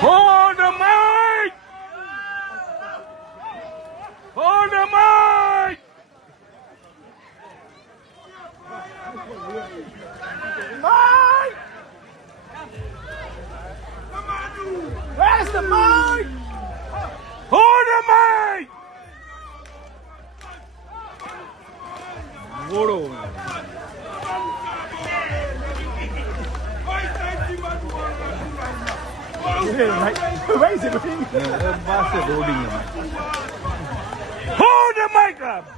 Hold the mic! Hold the mic! Mic! Where's the mic? Hold the mic! Whoa. Where is it? Hold the mic up!